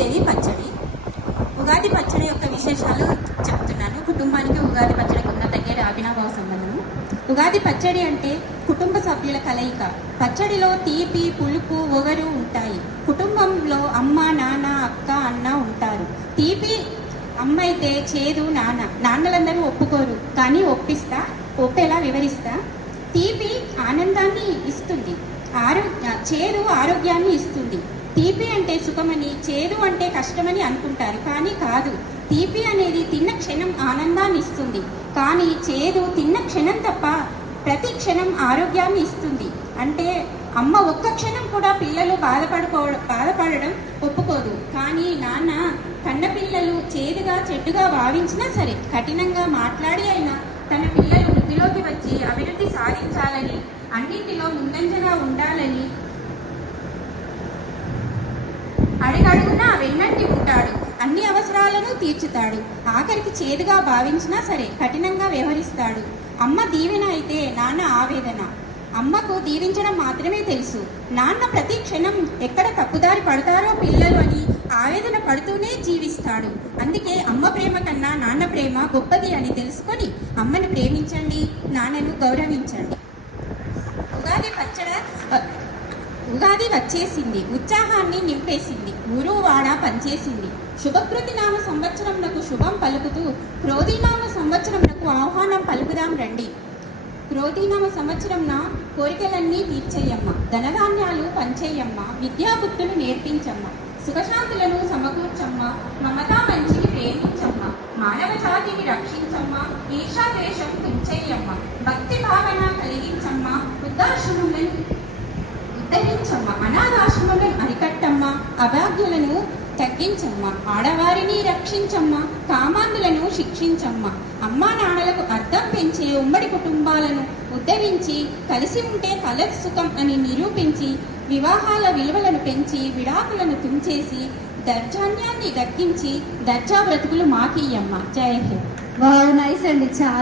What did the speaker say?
వచ్చేది పచ్చడి. ఉగాది పచ్చడి యొక్క విశేషాలు చెప్తున్నాను. కుటుంబానికి ఉగాది పచ్చడికి ఉన్న దగ్గర అవినాభావ సంబంధము. ఉగాది పచ్చడి అంటే కుటుంబ సభ్యుల కలయిక. పచ్చడిలో తీపి, పులుపు, ఒగరు ఉంటాయి. కుటుంబంలో అమ్మ, నాన్న, అక్క, అన్న ఉంటారు. తీపి అమ్మ అయితే, చేదు నాన్న. నాన్నలందరూ ఒప్పుకోరు, కానీ ఒప్పేలా వివరిస్తా. తీపి ఆనందాన్ని ఇస్తుంది, చేదు ఆరోగ్యాన్ని ఇస్తుంది. తీపి అంటే సుఖమని, చేదు అంటే కష్టమని అనుకుంటారు, కానీ కాదు. తీపి అనేది తిన్న క్షణం ఆనందాన్ని ఇస్తుంది, కానీ చేదు తిన్న క్షణం తప్ప ప్రతి క్షణం ఆరోగ్యాన్ని ఇస్తుంది. అంటే అమ్మ ఒక్క క్షణం కూడా పిల్లలు బాధపడడం ఒప్పుకోదు, కానీ నాన్న కన్నపిల్లలు చేదుగా చెడ్డుగా భావించినా సరే కఠినంగా మాట్లాడి అయినా తన పిల్లలు వృద్ధిలోకి వచ్చి అభివృద్ధి సాధించాలని, అన్నింటిలో ముందంజగా ఉండాలని అడుగడుగునా వెన్నంటి ఉంటాడు. అన్ని అవసరాలను తీర్చుతాడు. ఆఖరికి చేదుగా భావించినా సరే కఠినంగా వ్యవహరిస్తాడు. అమ్మ దీవెన అయితే నాన్న ఆవేదన. అమ్మకు దీవించడం మాత్రమే తెలుసు. నాన్న ప్రతి క్షణం ఎక్కడ తప్పుదారి పడతారో పిల్లలు అని ఆవేదన పడుతూనే జీవిస్తాడు. అందుకే అమ్మ ప్రేమ కన్నా నాన్న ప్రేమ గొప్పది అని తెలుసుకొని అమ్మను ప్రేమించండి, నాన్నను గౌరవించండి. ఉగాది వచ్చేసింది, ఉత్సాహాన్ని నింపేసింది, ఊరు వాడ పనిచేసింది. శుభకృతి నామ సంవత్సరంకు శుభం పలుకుతూ క్రోధీనామ సంవత్సరంకు ఆహ్వానం పలుకుదాం రండి. క్రోధీనామ సంవత్సరంన కోరికలన్నీ తీర్చేయమ్మ, ధనధాన్యాలు పంచేయమ్మ, విద్యాబుద్ధులు నేర్పించమ్మ, సుఖశాంతులను సమకూర్చమ్మ, మమతా మంచిని ప్రేమించమ్మ, మానవ జాతిని రక్షించమ్మ, ఈర్షాద్వేషం తుంచేయమ్మ, భక్తి భావన కలిగించమ్మ, వృద్ధాశ్రములను ఉద్ధరించమ్మ, అనాథాశ్రములను అరికట్టమ్మ, అభాగ్యులను తగ్గించమ్మ, ఆడవారిని రక్షించమ్మ, కామాంధులను శిక్షించమ్మ. అమ్మా నాన్నలకు అర్థం పెంచే ఉమ్మడి కుటుంబాలను ఉద్ధరించి కలిసి ఉంటే కలదు సుఖం అని నిరూపించి వివాహాల విలువలను పెంచి విడాకులను తుంచేసి దర్జాన్యాన్ని దక్కించి దర్జా బ్రతుకులు మాకియ్యమ్మ. జై హింద్. వావ్, నైస్ అండి. చాలా